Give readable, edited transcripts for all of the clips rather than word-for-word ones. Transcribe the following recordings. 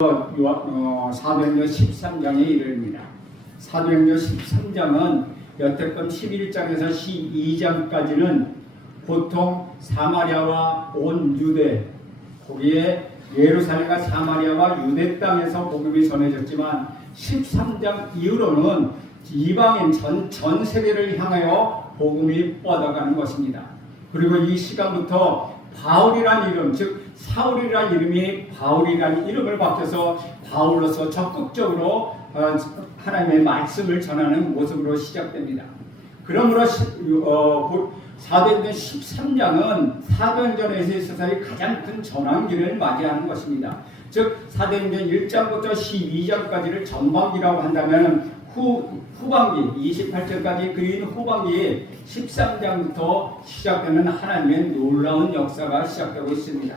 사도행전 13장에 이릅니다. 사도행전 13장은 여태껏 11장에서 12장까지는 보통 사마리아와 온 유대, 거기에 예루살렘과 사마리아와 유대 땅에서 복음이 전해졌지만 13장 이후로는 이방인 전 세계를 향하여 복음이 뻗어가는 것입니다. 그리고 이 시간부터 바울이란 이름, 즉 사울이란 이름이 바울이란 이름을 바뀌어서 바울로서 적극적으로 하나님의 말씀을 전하는 모습으로 시작됩니다. 그러므로 사도행전 13장은 사도행전에서 있어서의 가장 큰 전환기를 맞이하는 것입니다. 즉 사도행전 1장부터 12장까지를 전반기라고 한다면 후반기 28절까지 그린 후반기에 13장부터 시작되는 하나님의 놀라운 역사가 시작되고 있습니다.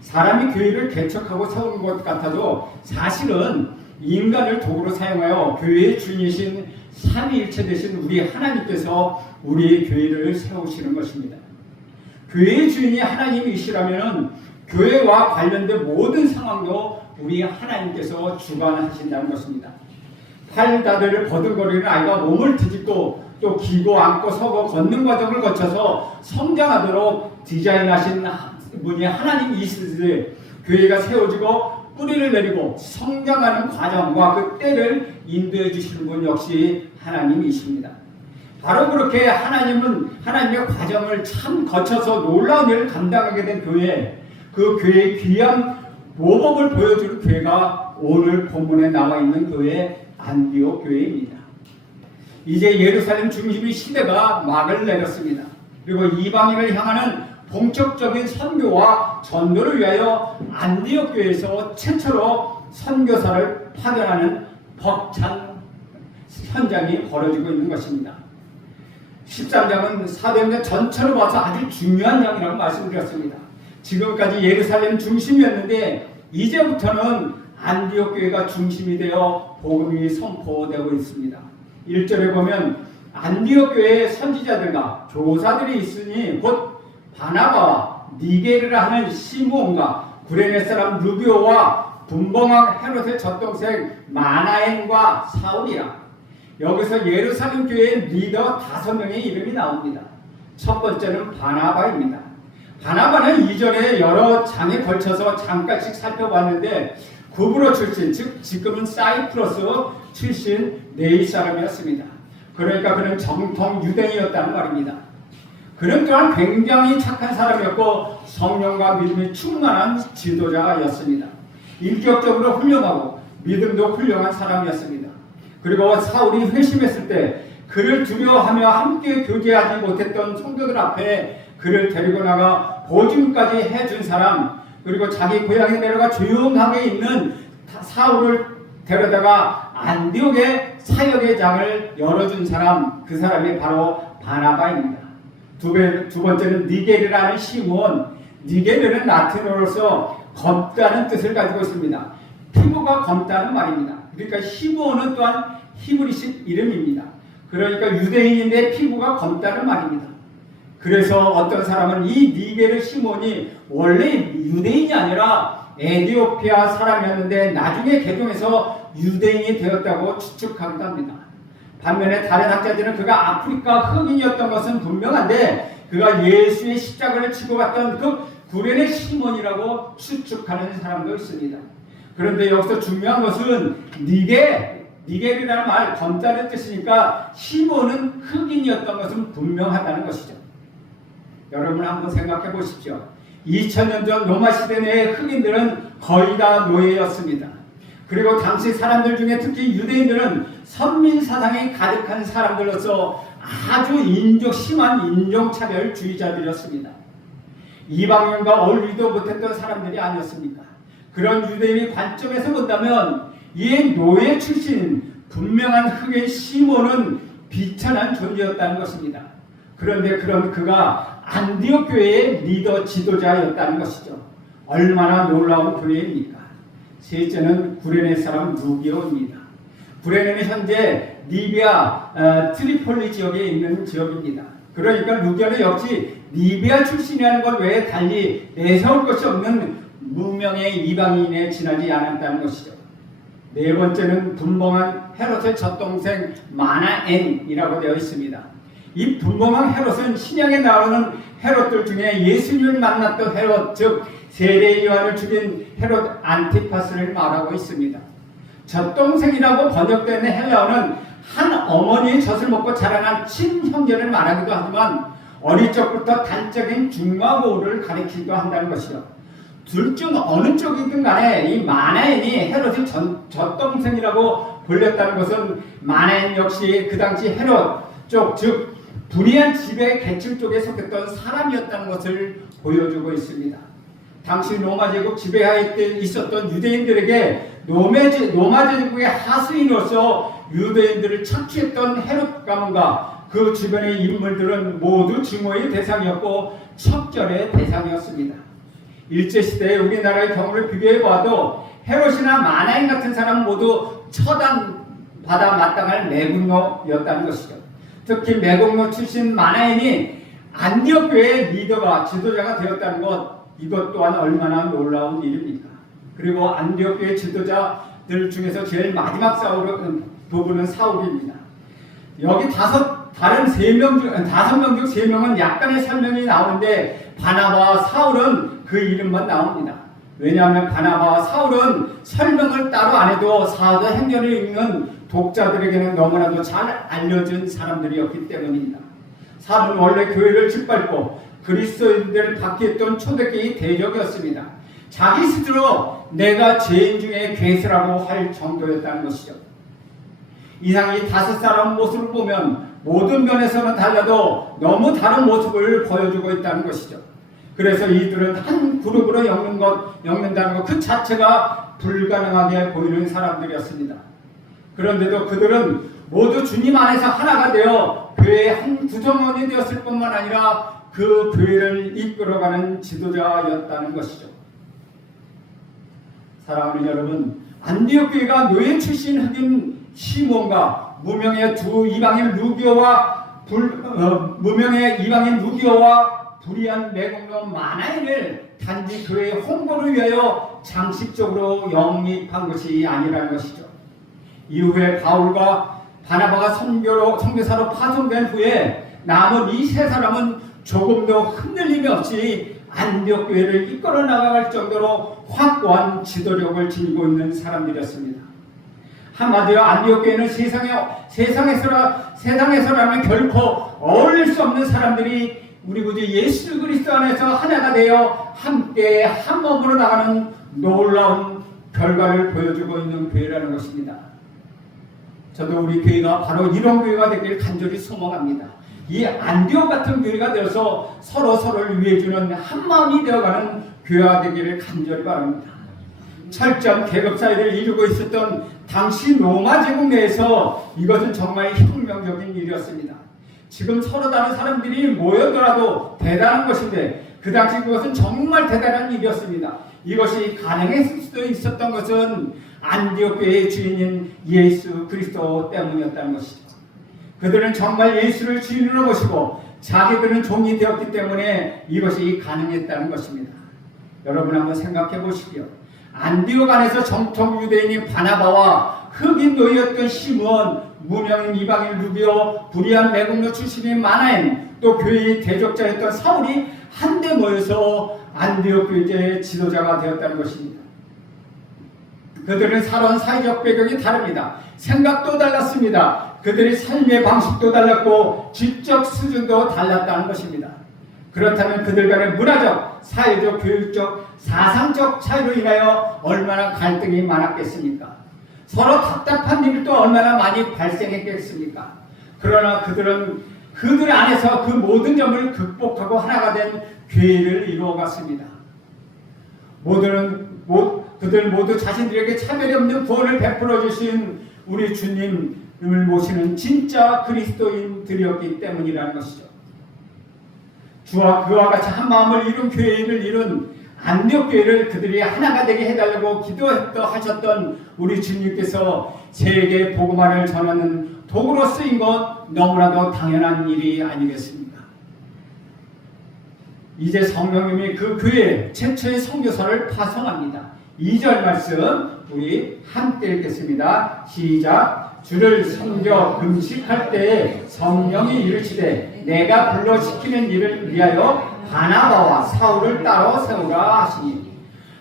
사람이 교회를 개척하고 세운 것 같아도 사실은 인간을 도구로 사용하여 교회의 주인이신 삼위일체 되신 우리 하나님께서 우리의 교회를 세우시는 것입니다. 교회의 주인이 하나님이시라면 교회와 관련된 모든 상황도 우리 하나님께서 주관하신다는 것입니다. 팔다리를 버둥거리는 아이가 몸을 뒤집고 또 기고 앉고 서고 걷는 과정을 거쳐서 성장하도록 디자인하신 분이 하나님이시듯이 교회가 세워지고 뿌리를 내리고 성장하는 과정과 그 때를 인도해 주시는 분 역시 하나님이십니다. 바로 그렇게 하나님은 하나님의 과정을 참 거쳐서 놀라운 일을 감당하게 된 교회, 그 교회의 귀한 모범을 보여주는 교회가 오늘 본문에 나와 있는 교회 안디옥 교회입니다. 이제 예루살렘 중심의 시대가 막을 내렸습니다. 그리고 이방인을 향하는 본격적인 선교와 전도를 위하여 안디옥 교회에서 최초로 선교사를 파견하는 벅찬 현장이 벌어지고 있는 것입니다. 13장은 사도행전 전체로 봐서 아주 중요한 장이라고 말씀드렸습니다. 지금까지 예루살렘 중심이었는데 이제부터는 안디옥 교회가 중심이 되어 복음이 선포되고 있습니다. 1절에 보면 안디옥 교회의 선지자들과 교사들이 있으니 곧 바나바와 니게르라 하는 시므온과 구레네 사람 루비오와 분봉왕 헤롯의 젖동생 마나엔과 사울이라. 여기서 예루살렘 교회의 리더 5명의 이름이 나옵니다. 첫 번째는 바나바입니다. 바나바는 이전에 여러 장에 걸쳐서 잠깐씩 살펴봤는데 구브로 출신, 즉 지금은 사이프러스 출신 네이 사람이었습니다. 그러니까 그는 정통 유대인이었다는 말입니다. 그는 또한 굉장히 착한 사람이었고 성령과 믿음이 충만한 지도자였습니다. 인격적으로 훌륭하고 믿음도 훌륭한 사람이었습니다. 그리고 사울이 회심했을 때 그를 두려워하며 함께 교제하지 못했던 성도들 앞에 그를 데리고 나가 보증까지 해준 사람, 그리고 자기 고향에 내려가 조용하게 있는 사울을 데려다가 안디옥의 사역의 장을 열어준 사람, 그 사람이 바로 바나바입니다. 두 번째는 니게르라는 시므온. 니게르는 라틴어로서 검다는 뜻을 가지고 있습니다. 피부가 검다는 말입니다. 그러니까 시므온은 또한 히브리식 이름입니다. 그러니까 유대인인데 피부가 검다는 말입니다. 그래서 어떤 사람은 이 니게르 시몬이 원래 유대인이 아니라 에티오피아 사람이었는데 나중에 개종해서 유대인이 되었다고 추측하기도 합니다. 반면에 다른 학자들은 그가 아프리카 흑인이었던 것은 분명한데 그가 예수의 십자가를 치고 갔던 그 구레네 시몬이라고 추측하는 사람도 있습니다. 그런데 여기서 중요한 것은 니게르라는 말 검다는 뜻이니까 시몬은 흑인이었던 것은 분명하다는 것이죠. 여러분 한번 생각해 보십시오. 2000년 전 로마 시대 내의 흑인들은 거의 다 노예였습니다. 그리고 당시 사람들 중에 특히 유대인들은 선민 사상이 가득한 사람들로서 아주 심한 인종차별주의자들이었습니다. 이방인과 어울리도 못했던 사람들이 아니었습니까? 그런 유대인의 관점에서 본다면 이 노예 출신 분명한 흑인 시몬은 비천한 존재였다는 것입니다. 그런데 그가 안디옥 교회의 리더 지도자였다는 것이죠. 얼마나 놀라운 교회입니까? 셋째는 구레네 사람 루비오입니다. 구레네는 현재 리비아 트리폴리 지역에 있는 지역입니다. 그러니까 루비오는 역시 리비아 출신이라는 것 외에 달리 내세울 것이 없는 무명의 이방인에 지나지 않았다는 것이죠. 네 번째는 분봉한 헤롯의 젖동생 마나엔이라고 되어 있습니다. 이 분봉한 헤롯은 신약에 나오는 헤롯들 중에 예수님을 만났던 헤롯, 즉 세례 요한을 죽인 헤롯 안티파스를 말하고 있습니다. 젖동생이라고 번역되는 헬라어는 한 어머니의 젖을 먹고 자라난 친형제를 말하기도 하지만 어릴 적부터 단적인 중마고우를 가리키기도 한다는 것이죠. 둘 중 어느 쪽이든 간에 이 마나엔이 헤롯의 젖동생이라고 불렸다는 것은 마나엔 역시 그 당시 헤롯 쪽, 즉 불의한 지배 계층 쪽에 속했던 사람이었다는 것을 보여주고 있습니다. 당시 로마 제국 지배하에 있었던 유대인들에게 로마 제국의 하수인으로서 유대인들을 착취했던 헤롯 가문과 그 주변의 인물들은 모두 증오의 대상이었고 척결의 대상이었습니다. 일제시대의 우리나라의 경우를 비교해봐도 헤롯이나 마나인 같은 사람은 모두 처단받아 마땅할 매국노였다는 것이죠. 특히 매국노 출신 마나인이 안디옥 교회의 리더가 지도자가 되었다는 것, 이것 또한 얼마나 놀라운 일입니까? 그리고 안디옥 교회 지도자들 중에서 제일 마지막 부분은 사울입니다. 여기 다른 5명 중 3명은 약간의 설명이 나오는데 바나바와 사울은 그 이름만 나옵니다. 왜냐하면 바나바와 사울은 설명을 따로 안 해도 사도행전을 읽는 독자들에게는 너무나도 잘 알려진 사람들이었기 때문입니다. 사울은 원래 교회를 짓밟고 그리스도인들을 박해했던 초대교회의 대적이었습니다. 자기 스스로 내가 죄인 중에 괴수라고 할 정도였다는 것이죠. 이상 이 5사람 모습을 보면 모든 면에서는 달라도 너무 다른 모습을 보여주고 있다는 것이죠. 그래서 이들은 한 그룹으로 엮는다는 것 그 자체가 불가능하게 보이는 사람들이었습니다. 그런데도 그들은 모두 주님 안에서 하나가 되어 교회의 한 구성원이 되었을 뿐만 아니라 그 교회를 이끌어가는 지도자였다는 것이죠. 사랑하는 여러분, 안디옥 교회가 노예 출신 흑인 시몬과 무명의 이방인 루기오와 불의한 매국노 마나인을 단지 그의 홍보를 위하여 장식적으로 영입한 것이 아니라는 것이죠. 이후에 바울과 바나바가 선교사로 파송된 후에 남은 이 3사람은 조금도 흔들림이 없이 안디옥 교회를 이끌어 나갈 정도로 확고한 지도력을 지니고 있는 사람들이었습니다. 한마디로 안디옥 교회는 세상에서라면 결코 어울릴 수 없는 사람들이 우리 구주 예수 그리스도 안에서 하나가 되어 함께 한 몸으로 나가는 놀라운 결과를 보여주고 있는 교회라는 것입니다. 저도 우리 교회가 바로 이런 교회가 되길 간절히 소망합니다. 이 안디옥 같은 교회가 되어서 서로를 위해주는 한마음이 되어가는 교회가 되기를 간절히 바랍니다. 철저한 계급 사회를 이루고 있었던 당시 로마 제국 내에서 이것은 정말 혁명적인 일이었습니다. 지금 서로 다른 사람들이 모여더라도 대단한 것인데 그 당시 그것은 정말 대단한 일이었습니다. 이것이 가능했을 수도 있었던 것은 안디옥 교회의 주인인 예수 그리스도 때문이었다는 것이죠. 그들은 정말 예수를 주인으로 모시고 자기들은 종이 되었기 때문에 이것이 가능했다는 것입니다. 여러분 한번 생각해 보십시오. 안디옥 안에서 정통 유대인인 바나바와 흑인 노예였던 시므온, 무명인 이방인 루기오, 불의한 매국노 출신인 마나엔, 또 교회의 대적자였던 사울이 한데 모여서 안디옥 교회의 지도자가 되었다는 것입니다. 그들은 살아온 사회적 배경이 다릅니다. 생각도 달랐습니다. 그들의 삶의 방식도 달랐고 지적 수준도 달랐다는 것입니다. 그렇다면 그들 간의 문화적, 사회적, 교육적, 사상적 차이로 인하여 얼마나 갈등이 많았겠습니까? 서로 답답한 일도 얼마나 많이 발생했겠습니까? 그러나 그들 안에서 그 모든 점을 극복하고 하나가 된 교회를 이루어갔습니다. 그들 모두 자신들에게 차별이 없는 구원을 베풀어 주신 우리 주님을 모시는 진짜 그리스도인들이었기 때문이라는 것이죠. 주와 그와 같이 한 마음을 이룬 교회를 이룬 안디옥 교회를 그들이 하나가 되게 해달라고 기도하셨던 우리 주님께서 세계 복음화를 전하는 도구로 쓰인 것 너무나도 당연한 일이 아니겠습니까? 이제 성령님이 그 교회 최초의 선교사를 파송합니다. 2절 말씀 우리 함께 읽겠습니다. 시작. 주를 섬겨 금식할 때에 성령이 이르시되 내가 불러 시키는 일을 위하여 바나바와 사울을 따로 세우라 하시니,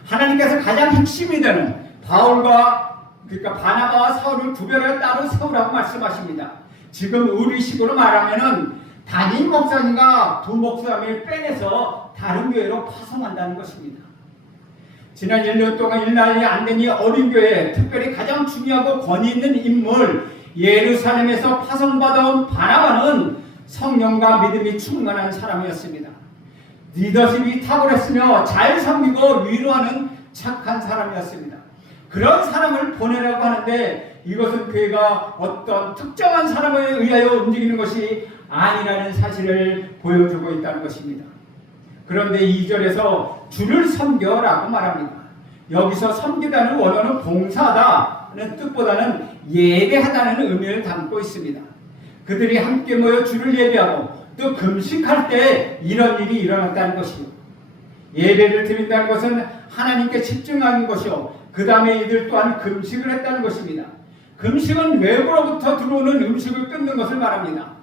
하나님께서 가장 핵심이 되는 바울과 그러니까 바나바와 사울을 구별하여 따로 세우라고 말씀하십니다. 지금 우리식으로 말하면은 담임 목사님과 두 목사님을 빼내서 다른 교회로 파송한다는 것입니다. 지난 1년 동안 일날이 안 되니 어린 교회, 특별히 가장 중요하고 권위 있는 인물 예루살렘에서 파송받아온 바나바는 성령과 믿음이 충만한 사람이었습니다. 리더십이 탁월했으며 잘 섬기고 위로하는 착한 사람이었습니다. 그런 사람을 보내라고 하는데 이것은 교회가 어떤 특정한 사람에 의하여 움직이는 것이 아니라는 사실을 보여주고 있다는 것입니다. 그런데 2절에서 주를 섬겨라고 말합니다. 여기서 섬기다는 원어는 봉사하다는 뜻보다는 예배하다는 의미를 담고 있습니다. 그들이 함께 모여 주를 예배하고 또 금식할 때 이런 일이 일어났다는 것이요. 예배를 드린다는 것은 하나님께 집중하는 것이요. 그 다음에 이들 또한 금식을 했다는 것입니다. 금식은 외부로부터 들어오는 음식을 끊는 것을 말합니다.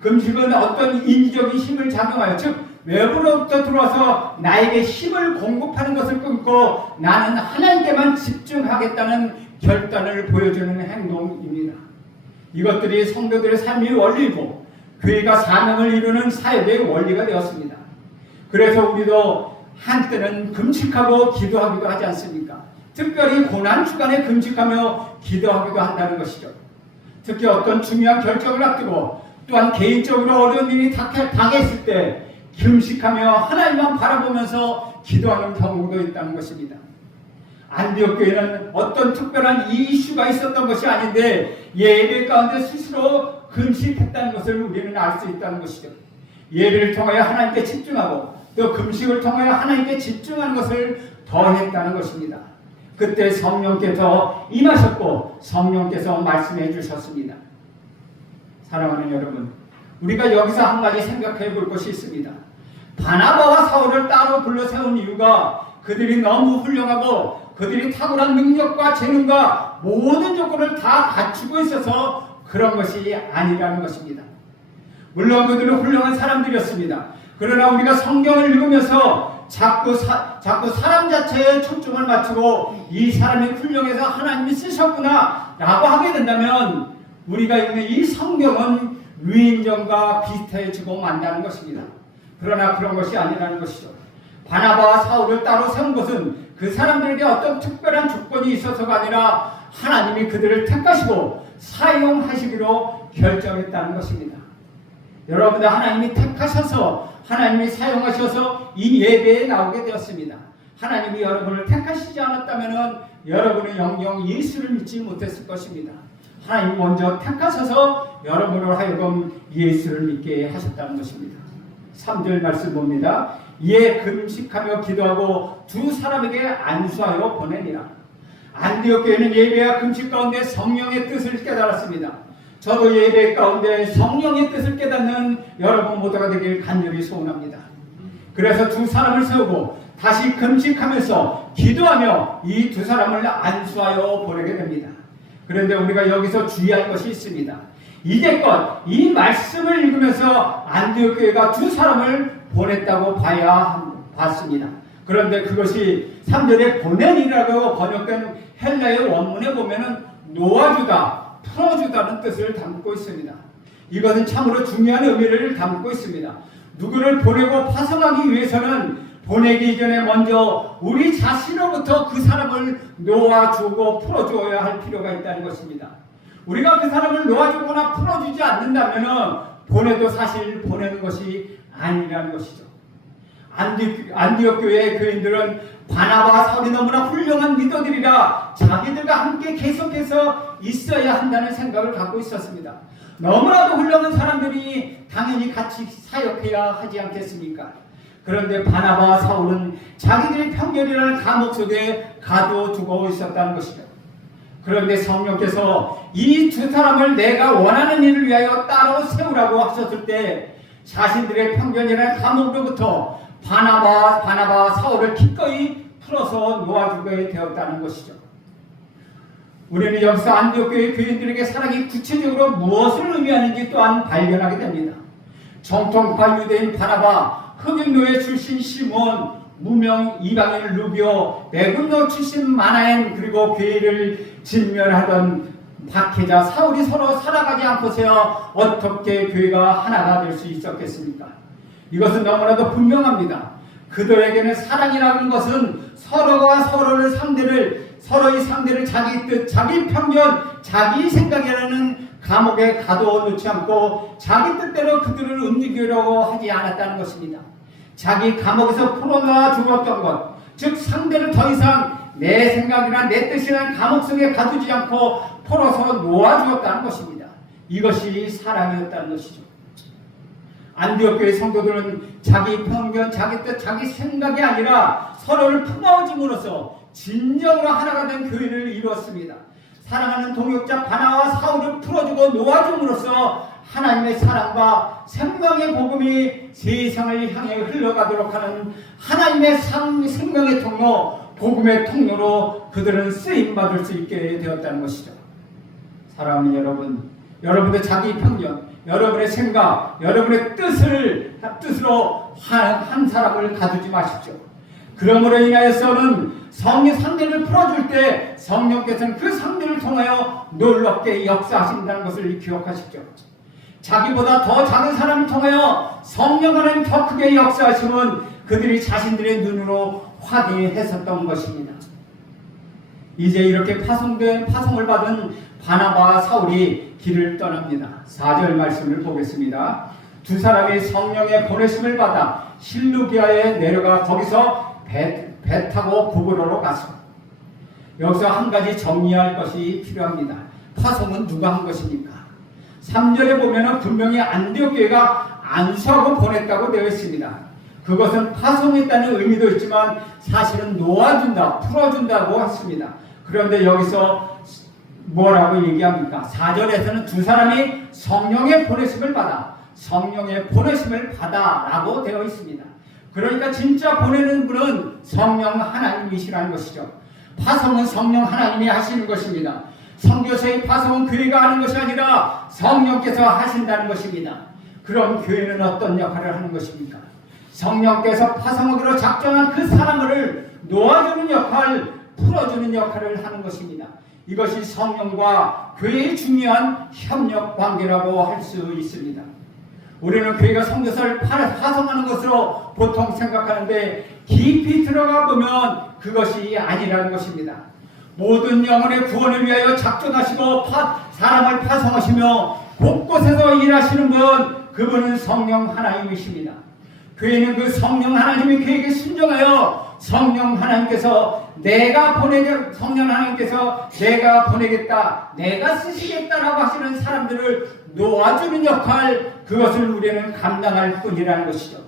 금식은 어떤 인위적인 힘을 작용하여, 즉 외부로부터 들어와서 나에게 힘을 공급하는 것을 끊고 나는 하나님께만 집중하겠다는 결단을 보여주는 행동입니다. 이것들이 성도들의 삶의 원리이고 교회가 사명을 이루는 사역의 원리가 되었습니다. 그래서 우리도 한때는 금식하고 기도하기도 하지 않습니까? 특별히 고난주간에 금식하며 기도하기도 한다는 것이죠. 특히 어떤 중요한 결정을 앞두고 또한 개인적으로 어려운 일이 당했을 때 금식하며 하나님만 바라보면서 기도하는 경우도 있다는 것입니다. 안디옥 교회는 어떤 특별한 이슈가 있었던 것이 아닌데 예배 가운데 스스로 금식했다는 것을 우리는 알 수 있다는 것이죠. 예배를 통하여 하나님께 집중하고 또 금식을 통하여 하나님께 집중하는 것을 더했다는 것입니다. 그때 성령께서 임하셨고 성령께서 말씀해 주셨습니다. 사랑하는 여러분, 우리가 여기서 한 가지 생각해 볼 것이 있습니다. 바나바와 사울을 따로 불러 세운 이유가 그들이 너무 훌륭하고 그들이 탁월한 능력과 재능과 모든 조건을 다 갖추고 있어서 그런 것이 아니라는 것입니다. 물론 그들은 훌륭한 사람들이었습니다. 그러나 우리가 성경을 읽으면서 자꾸 사람 자체에 초점을 맞추고 이 사람이 훌륭해서 하나님이 쓰셨구나 라고 하게 된다면 우리가 읽는 이 성경은 위인전과 비슷해지고 만다는 것입니다. 그러나 그런 것이 아니라는 것이죠. 바나바와 사울을 따로 세운 것은 그 사람들에게 어떤 특별한 조건이 있어서가 아니라 하나님이 그들을 택하시고 사용하시기로 결정했다는 것입니다. 여러분들 하나님이 택하셔서 하나님이 사용하셔서 이 예배에 나오게 되었습니다. 하나님이 여러분을 택하시지 않았다면 여러분은 영영 예수를 믿지 못했을 것입니다. 하나님이 먼저 택하셔서 여러분을 하여금 예수를 믿게 하셨다는 것입니다. 3절 말씀 봅니다. 이에 금식하며 기도하고 두 사람에게 안수하여 보내니라. 안디옥 교회는 예배와 금식 가운데 성령의 뜻을 깨달았습니다. 저도 예배 가운데 성령의 뜻을 깨닫는 여러분 모두가 되길 간절히 소원합니다. 그래서 두 사람을 세우고 다시 금식하면서 기도하며 이 두 사람을 안수하여 보내게 됩니다. 그런데 우리가 여기서 주의할 것이 있습니다. 이제껏 이 말씀을 읽으면서 안디옥 교회가 두 사람을 보냈다고 봤습니다. 그런데 그것이 3절에 보낸이라고 번역된 헬라의 원문에 보면은 놓아주다, 풀어주다는 뜻을 담고 있습니다. 이것은 참으로 중요한 의미를 담고 있습니다. 누구를 보내고 파송하기 위해서는 보내기 전에 먼저 우리 자신으로부터 그 사람을 놓아주고 풀어줘야 할 필요가 있다는 것입니다. 우리가 그 사람을 놓아주거나 풀어주지 않는다면 보내도 사실 보내는 것이 아니라는 것이죠. 안디옥 교회의 교인들은 바나바와 사울이 너무나 훌륭한 리더들이라 자기들과 함께 계속해서 있어야 한다는 생각을 갖고 있었습니다. 너무나도 훌륭한 사람들이 당연히 같이 사역해야 하지 않겠습니까? 그런데 바나바와 사울은 자기들의 편견이라는 감옥 속에 가둬두고 있었다는 것이죠. 그런데 성령께서 이 두 사람을 내가 원하는 일을 위하여 따로 세우라고 하셨을 때 자신들의 편견이라는 감옥으로부터 바나바와 사울을 기꺼이 풀어서 놓아주게 되었다는 것이죠. 우리는 여기서 안디옥 교회 교인들에게 사랑이 구체적으로 무엇을 의미하는지 또한 발견하게 됩니다. 정통파 유대인 바나바, 흑인노예 출신 시몬, 무명 이방인 루비오, 매국노 출신 마나엔, 그리고 교회를 진멸하던 박해자 사울이 서로 살아가지 않고서야 어떻게 교회가 하나가 될 수 있었겠습니까? 이것은 너무나도 분명합니다. 그들에게는 사랑이라는 것은 서로가 서로의 상대를 자기 뜻, 자기 편견, 자기 생각이라는 감옥에 가둬 놓지 않고 자기 뜻대로 그들을 움직이려고 하지 않았다는 것입니다. 자기 감옥에서 풀어놔 죽었던 것, 즉 상대를 더 이상 내 생각이나 내 뜻이라는 감옥 속에 가두지 않고 풀어서 놓아주었다는 것입니다. 이것이 사랑이었다는 것이죠. 안디옥 교회 성도들은 자기 편견, 자기 뜻, 자기 생각이 아니라 서로를 품어줌으로써 진정으로 하나가 된 교회를 이루었습니다. 사랑하는 동역자 바나와 사울을 풀어주고 놓아줌으로써 하나님의 사랑과 생명의 복음이 세상을 향해 흘러가도록 하는 하나님의 생명의 통로, 복음의 통로로 그들은 쓰임받을 수 있게 되었다는 것이죠. 사랑하는 여러분, 여러분의 자기 편견, 여러분의 생각, 여러분의 뜻으로 한 사람을 가두지 마십시오. 그러므로 인하여서는 상대를 풀어줄 때 성령께서는 그 상대를 통하여 놀랍게 역사하신다는 것을 기억하십시오. 자기보다 더 작은 사람을 통하여 성령 하나님 더 크게 역사하심은 그들이 자신들의 눈으로 확인했었던 것입니다. 이제 이렇게 파송을 받은 바나바와 사울이 길을 떠납니다. 4절 말씀을 보겠습니다. 두 사람이 성령의 보내심을 받아 실루기아에 내려가 거기서 배 타고 구브로로 가서, 여기서 한 가지 정리할 것이 필요합니다. 파송은 누가 한 것입니까? 3절에 보면 분명히 안디옥 교회가 안수하고 보냈다고 되어 있습니다. 그것은 파송했다는 의미도 있지만 사실은 놓아준다, 풀어준다고 했습니다. 그런데 여기서 뭐라고 얘기합니까? 4절에서는 두 사람이 성령의 보내심을 받아 라고 되어 있습니다. 그러니까 진짜 보내는 분은 성령 하나님이시라는 것이죠. 파송은 성령 하나님이 하시는 것입니다. 선교사의 파송은 교회가 하는 것이 아니라 성령께서 하신다는 것입니다. 그럼 교회는 어떤 역할을 하는 것입니까? 성령께서 파송하기로 작정한 그 사람을 놓아주는 역할, 풀어주는 역할을 하는 것입니다. 이것이 성령과 교회의 중요한 협력 관계라고 할 수 있습니다. 우리는 교회가 선교사를 파송하는 것으로 보통 생각하는데 깊이 들어가 보면 그것이 아니라는 것입니다. 모든 영혼의 구원을 위하여 작정하시고 사람을 파송하시며 곳곳에서 일하시는 분, 그분은 성령 하나님이십니다. 교회는 그 성령 하나님이 교회에게 순종하여 성령 하나님께서 내가 보내겠다, 내가 쓰시겠다라고 하시는 사람들을 놓아주는 역할, 그것을 우리는 감당할 뿐이라는 것이죠.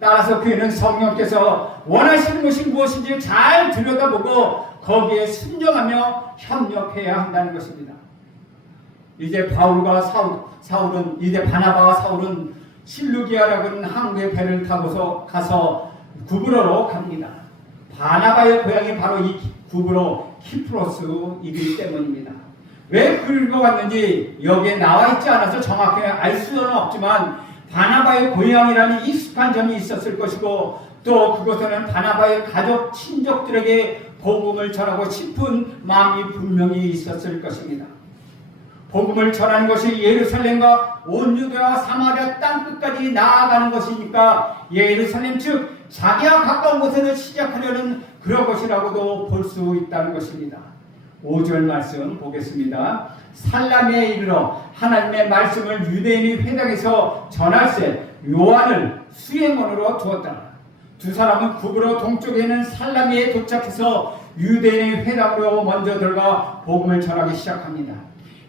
따라서 교회는 성령께서 원하시는 것이 무엇인지 잘 들여다보고 거기에 순종하며 협력해야 한다는 것입니다. 이제 바나바와 사울은 실루기아라고 하는 항구의 배를 타고서 가서 구브로로 갑니다. 바나바의 고향이 바로 이 구브로 키프로스이기 때문입니다. 왜 그리고 왔는지 여기에 나와 있지 않아서 정확히 알 수는 없지만 바나바의 고향이라는 익숙한 점이 있었을 것이고, 또 그곳에는 바나바의 가족, 친족들에게 복음을 전하고 싶은 마음이 분명히 있었을 것입니다. 복음을 전하는 것이 예루살렘과 온 유대와 사마리아 땅끝까지 나아가는 것이니까 예루살렘 즉 자기와 가까운 곳에서 시작하려는 그런 것이라고도 볼 수 있다는 것입니다. 5절 말씀 보겠습니다. 살라미에 이르러 하나님의 말씀을 유대인의 회당에서 전할새 요한을 수행원으로 두었다. 두 사람은 구브로 동쪽에 있는 살라미에 도착해서 유대인의 회당으로 먼저 들어가 복음을 전하기 시작합니다.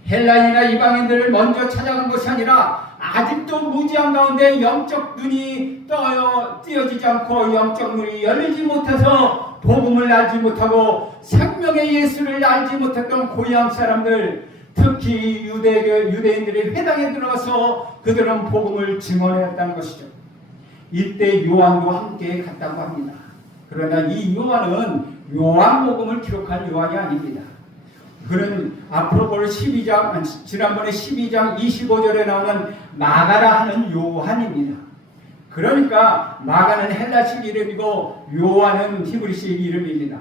헬라인이나 이방인들을 먼저 찾아간 것이 아니라 아직도 무지한 가운데 영적 눈이 띄어지지 않고 영적 눈이 열리지 못해서 복음을 알지 못하고 생명의 예수를 알지 못했던 고향 사람들, 특히 유대인들의 회당에 들어가서 그들은 복음을 증언했다는 것이죠. 이때 요한도 함께 갔다고 합니다. 그러나 이 요한은 요한복음을 기록한 요한이 아닙니다. 그는 앞으로 볼 12장, 지난번에 12장 25절에 나오는 마가라 하는 요한입니다. 그러니까 마가는 헬라식 이름이고 요한은 히브리식 이름입니다.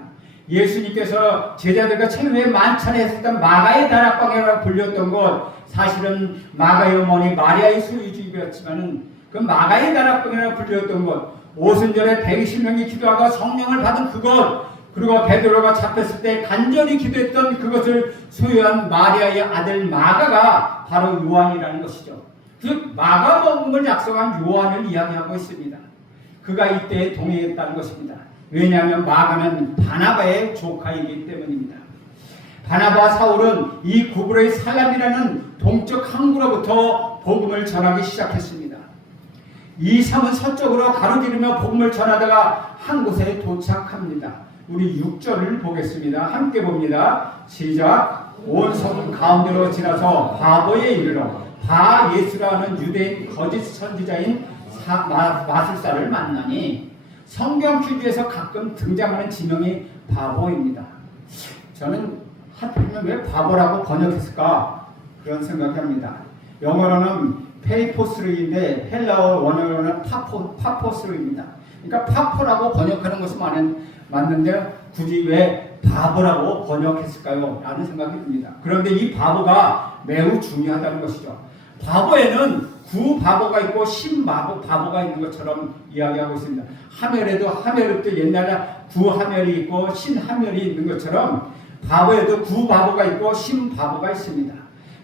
예수님께서 제자들과 최후의 만찬에 했었던 마가의 다락방이라고 불렸던 것, 사실은 마가의 어머니 마리아의 소유주이었지만은 그 마가의 다락방이라고 불렸던 것, 오순절에 120명이 기도하고 성령을 받은 그것, 그리고 베드로가 잡혔을 때 간절히 기도했던 그것을 소유한 마리아의 아들 마가가 바로 요한이라는 것이죠. 즉 마가복음을 작성한 요한을 이야기하고 있습니다. 그가 이때 동행했다는 것입니다. 왜냐하면 마가는 바나바의 조카이기 때문입니다. 바나바와 사울은 이 구브로의 사람이라는 동쪽 항구로부터 복음을 전하기 시작했습니다. 이 섬은 서쪽으로 가로지르며 복음을 전하다가 한 곳에 도착합니다. 우리 6절을 보겠습니다. 함께 봅니다. 시작. 온 섬 가운데로 지나서 바보에 이르러 바 예수라는 유대인 거짓 선지자인 마술사를 만나니, 성경 퀴즈에서 가끔 등장하는 지명이 바보입니다. 저는 하필이면 왜 바보라고 번역했을까 그런 생각이 합니다. 영어로는 페이포스루인데 헬라어 원어로는 파포스루입니다. 그러니까 파포라고 번역하는 것이 맞는데 굳이 왜 바보라고 번역했을까요? 라는 생각이 듭니다. 그런데 이 바보가 매우 중요하다는 것이죠. 바보에는 구바보가 있고 신바보가 있는 것처럼 이야기하고 있습니다. 하멜에도 하멜읍도 옛날에 구하멜이 있고 신하멜이 있는 것처럼 바보에도 구바보가 있고 신바보가 있습니다.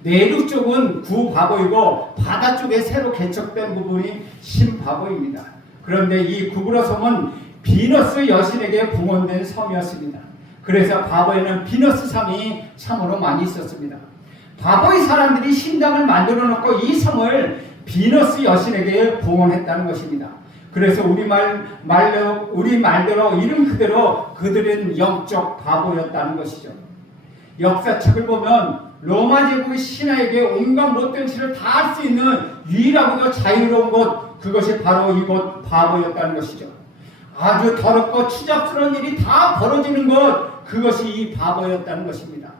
내륙 쪽은 구바보이고 바다 쪽에 새로 개척된 부분이 신바보입니다. 그런데 이 구브로 섬은 비너스 여신에게 봉헌된 섬이었습니다. 그래서 바보에는 비너스 섬이 참으로 많이 있었습니다. 바보의 사람들이 신당을 만들어 놓고 이 섬을 비너스 여신에게 봉헌했다는 것입니다. 그래서 우리 말대로 이름 그대로 그들은 영적 바보였다는 것이죠. 역사책을 보면 로마 제국의 신하에게 온갖 못된 짓을 다 할 수 있는 유일하고도 자유로운 곳, 그것이 바로 이곳 바보였다는 것이죠. 아주 더럽고 추잡스러운 일이 다 벌어지는 것, 그것이 이 바보였다는 것입니다.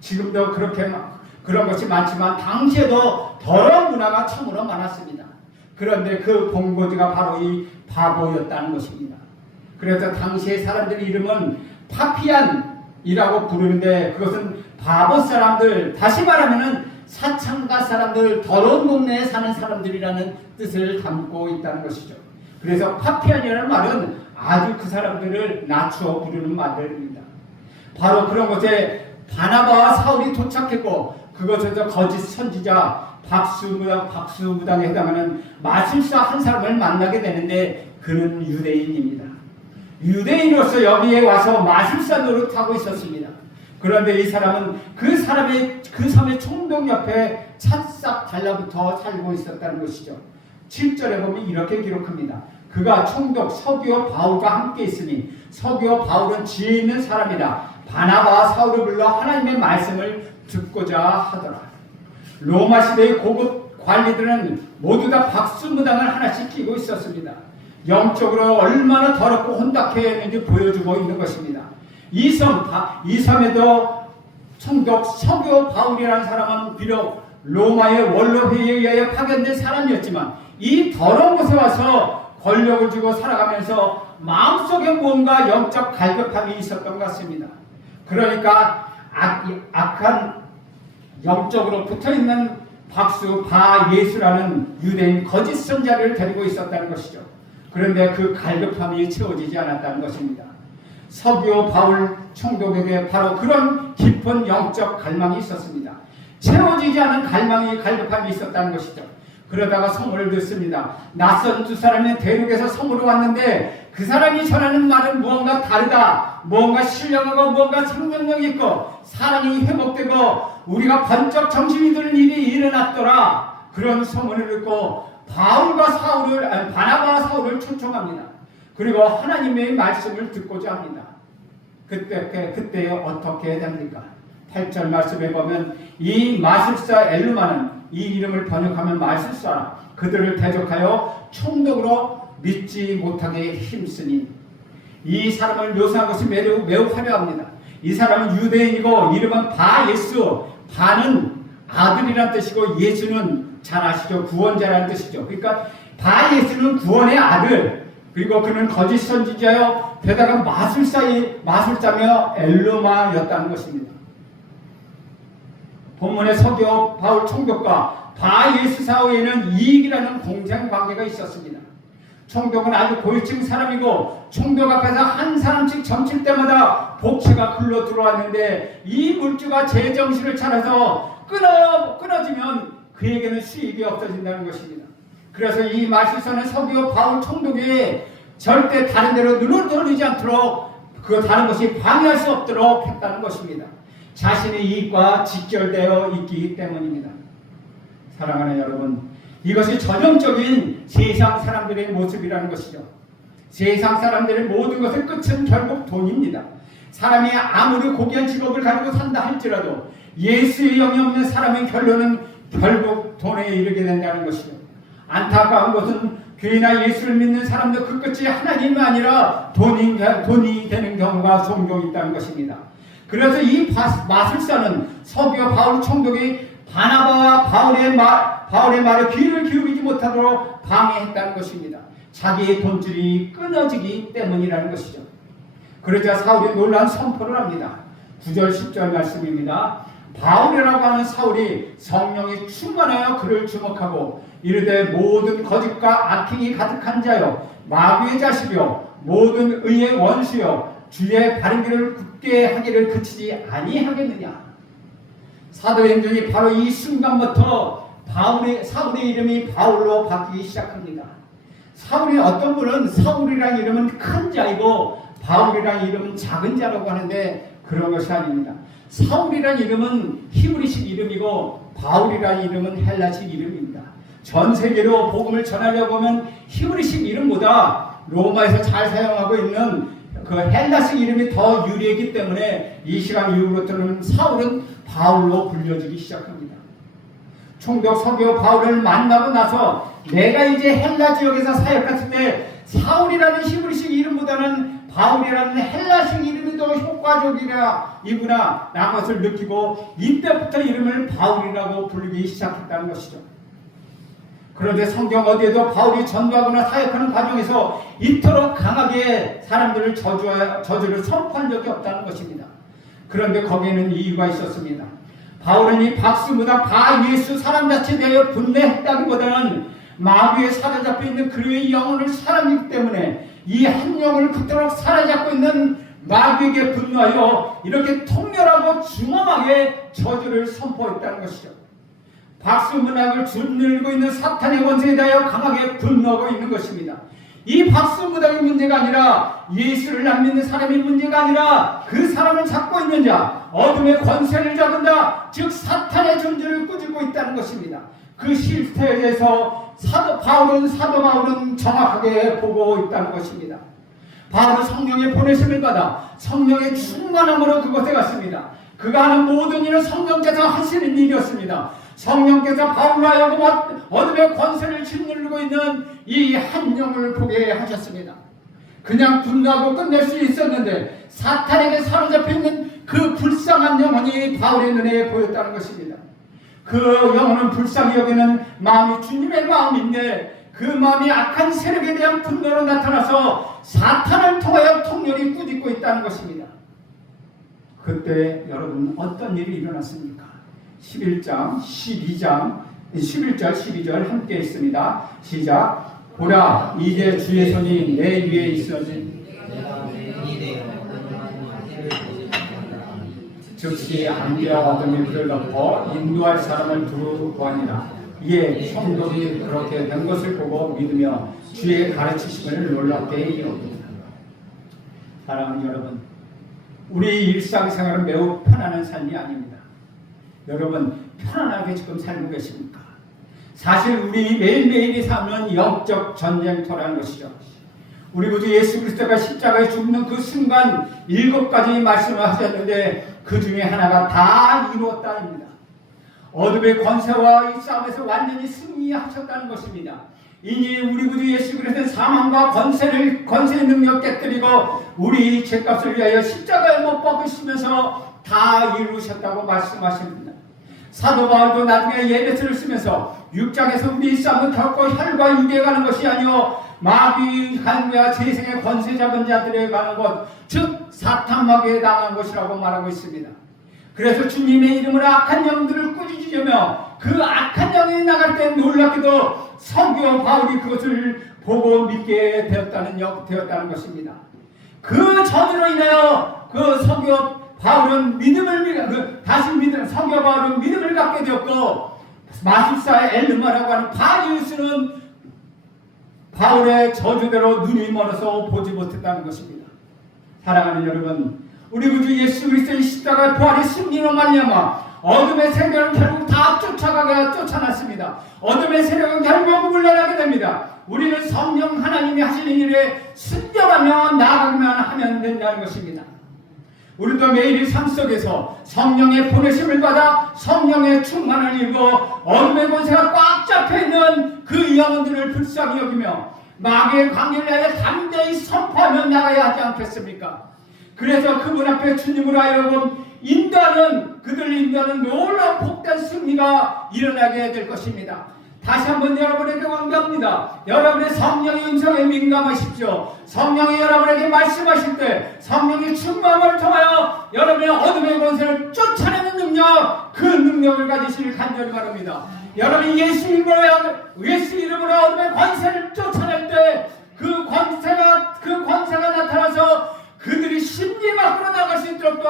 지금도 그런 것이 많지만 당시에도 더러운 문화가 참으로 많았습니다. 그런데 그 본고지가 바로 이 바보였다는 것입니다. 그래서 당시의 사람들의 이름은 파피안이라고 부르는데, 그것은 바보 사람들, 다시 말하면 사창가 사람들, 더러운 동네에 사는 사람들이라는 뜻을 담고 있다는 것이죠. 그래서 파피안이라는 말은 아주 그 사람들을 낮추어 부르는 말들입니다. 바로 그런 곳에 바나바와 사울이 도착했고, 그것에서 거짓 선지자 박수무당에 해당하는 마술사 한 사람을 만나게 되는데, 그는 유대인입니다. 유대인으로서 여기에 와서 마술사 노릇하고 있었습니다. 그런데 이 사람은 그 섬의 총독 옆에 찰싹 달라붙어 살고 있었다는 것이죠. 7절에 보면 이렇게 기록합니다. 그가 총독 서기오 바울과 함께 있으니 서기오 바울은 지혜 있는 사람이라 바나바와 사울을 불러 하나님의 말씀을 듣고자 하더라. 로마 시대의 고급 관리들은 모두 다 박수무당을 하나씩 끼고 있었습니다. 영적으로 얼마나 더럽고 혼탁해 했는지 보여주고 있는 것입니다. 이 섬에도 총독 서기오 바울이라는 사람은 비록 로마의 원로회의에 의하여 파견된 사람이었지만, 이 더러운 곳에 와서 권력을 주고 살아가면서 마음속에 뭔가 영적 갈급함이 있었던 것 같습니다. 그러니까 악한 영적으로 붙어있는 바 예수라는 유대인 거짓 선자를 데리고 있었다는 것이죠. 그런데 그 갈급함이 채워지지 않았다는 것입니다. 서기오 바울 총독에게 바로 그런 깊은 영적 갈망이 있었습니다. 채워지지 않은 갈급함이 있었다는 것이죠. 그러다가 소문을 듣습니다. 낯선 두 사람이 대륙에서 섬으로 왔는데 그 사람이 전하는 말은 무언가 다르다. 무언가 신령하고 무언가 생명력 있고 사랑이 회복되고 우리가 번쩍 정신이 드는 일이 일어났더라. 그런 소문을 듣고 바나바와 사울을 초청합니다. 그리고 하나님의 말씀을 듣고자 합니다. 그때 어떻게 됩니까? 8절 말씀에 보면 이 마술사 엘루마는, 이 이름을 번역하면 마술사, 그들을 대적하여 총독으로 믿지 못하게 힘쓰니. 이 사람을 묘사한 것이 매우 화려합니다. 이 사람은 유대인이고 이름은 바예수. 바는 아들이란 뜻이고 예수는 잘 아시죠? 구원자라는 뜻이죠. 그러니까 바예수는 구원의 아들. 그리고 그는 거짓 선지자요 게다가 마술사며 엘루마였다는 것입니다. 본문의 서교 바울 총독과 바예수 사이에는 이익이라는 공생 관계가 있었습니다. 총독은 아주 고위층 사람이고 총독 앞에서 한 사람씩 점칠 때마다 복채가 글러 들어왔는데 이 물주가 제정신을 차려서 끊어지면 그에게는 수익이 없어진다는 것입니다. 그래서 이 마술사는 서기오 바울 총독이 절대 다른 데로 눈을 돌리지 않도록 그 다른 것이 방해할 수 없도록 했다는 것입니다. 자신의 이익과 직결되어 있기 때문입니다. 사랑하는 여러분, 이것이 전형적인 세상 사람들의 모습이라는 것이죠. 세상 사람들의 모든 것의 끝은 결국 돈입니다. 사람이 아무리 고귀한 직업을 가지고 산다 할지라도 예수의 영이 없는 사람의 결론은 결국 돈에 이르게 된다는 것이죠. 안타까운 것은 교회나 예수를 믿는 사람들 그 끝이 하나님이 아니라 돈이 되는 경우가 종종 있다는 것입니다. 그래서 이 마술사는 서기오 바울 총독이 바나바와 바울의 말에 귀를 기울이지 못하도록 방해했다는 것입니다. 자기의 돈줄이 끊어지기 때문이라는 것이죠. 그러자 사울이 놀라운 선포를 합니다. 9절 10절 말씀입니다. 바울이라고 하는 사울이 성령이 충만하여 그를 주목하고 이르되 모든 거짓과 악행이 가득한 자여 마귀의 자식이여 모든 의의 원수여 주의 바른 길을 굳게 하기를 그치지 아니하겠느냐. 사도행전이 바로 이 순간부터 사울의 이름이 바울로 바뀌기 시작합니다. 사울이 어떤 분은 사울이라는 이름은 큰 자이고 바울이라는 이름은 작은 자라고 하는데 그런 것이 아닙니다. 사울이라는 이름은 히브리식 이름이고 바울이라는 이름은 헬라식 이름입니다. 전 세계로 복음을 전하려고 하면 히브리식 이름보다 로마에서 잘 사용하고 있는 그 헬라식 이름이 더 유리하기 때문에 이 시간 이후부터는 사울은 바울로 불려지기 시작합니다. 총독 서기오 바울을 만나고 나서 내가 이제 헬라 지역에서 사역했을 때 사울이라는 히브리식 이름보다는 바울이라는 헬라식 이름이 더 효과적이구나 라는 것을 느끼고 이때부터 이름을 바울이라고 부르기 시작했다는 것이죠. 그런데 성경 어디에도 바울이 전도하거나 사역하는 과정에서 이토록 강하게 사람들을 저주를 선포한 적이 없다는 것입니다. 그런데 거기에는 이유가 있었습니다. 바울은 이 박수무당 바예수 사람 자체에 대하여 분노했다기보다는 마귀에 사로잡혀 있는 그의 영혼을 사랑하기 때문에 이 한 영혼을 그토록 사로잡고 있는 마귀에게 분노하여 이렇게 통렬하고 중엄하게 저주를 선포했다는 것이죠. 박수문학을 줄누르고 있는 사탄의 원수에 대하여 강하게 분노하고 있는 것입니다. 이 박수문학의 문제가 아니라 예수를 안 믿는 사람의 문제가 아니라 그 사람을 잡고 있는 자, 어둠의 권세를 잡은다, 즉 사탄의 존재를 꾸짖고 있다는 것입니다. 그 실태에 대해서 사도 바울은 정확하게 보고 있다는 것입니다. 바울은 성령의 보내심을 받아 성령의 충만함으로 그곳에 갔습니다. 그가 하는 모든 일은 성령께서 하시는 일이었습니다. 성령께서 바울로 하여금 어둠의 권세를 짓누르고 있는 이 한 영을 보게 하셨습니다. 그냥 분노하고 끝낼 수 있었는데 사탄에게 사로잡혀 있는 그 불쌍한 영혼이 바울의 눈에 보였다는 것입니다. 그 영혼은 불쌍히 여기는 마음이 주님의 마음인데 그 마음이 악한 세력에 대한 분노로 나타나서 사탄을 통하여 통렬히 꾸짖고 있다는 것입니다. 그때 여러분 어떤 일이 일어났습니까? 11절 12절 함께 있습니다. 시작. 보라 이제 주의 손이 내 위에 있어진 즉시 안개와 어둠이 그를 덮어 인도할 사람을 두루 보아니라. 이에 총독이 그렇게 된 것을 보고 믿으며 주의 가르치심을 놀랍게 여깁니다. 사랑하는 여러분, 우리 일상생활은 매우 편안한 삶이 아닙니다. 여러분 편안하게 지금 살고 계십니까? 사실 우리 매일매일이 삶은 영적 전쟁터라는 것이죠. 우리 구주 예수 그리스도가 십자가에 죽는 그 순간 7가지 말씀을 하셨는데 그 중에 하나가 다 이루었다입니다. 어둠의 권세와 이 싸움에서 완전히 승리하셨다는 것입니다. 이니 우리 구주 예수 그리스도의 사망과 권세의 능력 깨뜨리고 우리 죄값을 위하여 십자가에 못 박으시면서 다 이루셨다고 말씀하십니다. 사도 바울도 나중에 예배서를 쓰면서 6장에서 우리 싸움은 결코 혈과 육에 가는 것이 아니요 마귀 간과 재생의 권세 잡은 자들에 가는 것, 즉 사탄 마귀에 당한 것이라고 말하고 있습니다. 그래서 주님의 이름으로 악한 영들을 꾸짖으며 그 악한 영이 나갈 때 놀랍게도 성교 바울이 그것을 보고 믿게 되었다는 것입니다. 그 전으로 인하여 그 성교 바울은 성교 바울은 믿음을 갖게 되었고, 마술사의 엘르마라고 하는 바리우스는 바울의 저주대로 눈이 멀어서 보지 못했다는 것입니다. 사랑하는 여러분, 우리 구주 예수 그리스도의 십자가 부활의 승리로 말미암아 어둠의 세력은 결국 다 쫓아났습니다. 어둠의 세력은 결국 물러나게 됩니다. 우리는 성령 하나님이 하시는 일에 순종하며 나아가기만 하면 된다는 것입니다. 우리도 매일 삶 속에서 성령의 보내심을 받아 성령의 충만을 입고 어둠의 권세가 꽉 잡혀있는 그 영혼들을 불쌍히 여기며 마귀의 관계를 하여 담대히 선포하며 나가야 하지 않겠습니까? 그래서 그분 앞에 주님으로 하여금 그들을 인도하는 놀라운 복된 승리가 일어나게 될 것입니다. 다시 한번 여러분에게 권고합니다. 여러분의 성령의 음성에 민감하십시오. 성령이 여러분에게 말씀하실 때 성령의 충만을 통하여 여러분의 어둠의 권세를 쫓아내는 능력, 그 능력을 가지시길 간절히 바랍니다. 여러분이 예수 이름으로 어둠의 권세를 쫓아낼 때 그 권세가 나타나서 그들이 심리 밖으로 나갈 수 있도록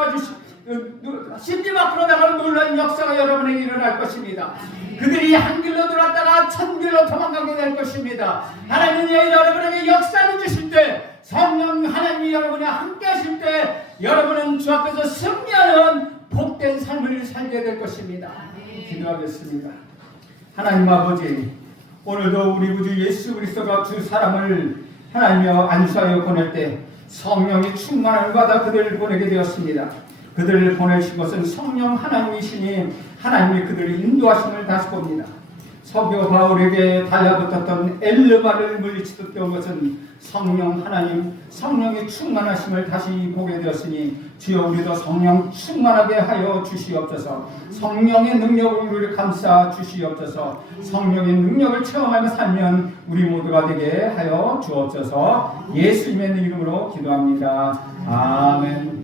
심리 밖으로 나가는 놀라운 역사가 여러분에게 일어날 것입니다. 그들이 한 길로 돌았다가 천 길로 도망가게 될 것입니다. 하나님이 여러분에게 역사를 주실 때, 성령 하나님이 여러분과 함께 하실 때 여러분은 주 앞에서 승리하는 복된 삶을 살게 될 것입니다. 기도하겠습니다. 하나님 아버지, 오늘도 우리 구주 예수 그리스도가 두 사람을 하나님여 안수하여 보낼 때 성령이 충만함을 받아 그들을 보내게 되었습니다. 그들을 보내신 것은 성령 하나님이시니 하나님이 그들을 인도하심을 다시 봅니다. 서교 바울에게 달라붙었던 엘르바를 물리치던 것은 성령 하나님, 성령의 충만하심을 다시 보게 되었으니 주여 우리도 성령 충만하게 하여 주시옵소서. 성령의 능력을 우리를 감싸 주시옵소서. 성령의 능력을 체험하며 살면 우리 모두가 되게 하여 주옵소서. 예수님의 이름으로 기도합니다. 아멘.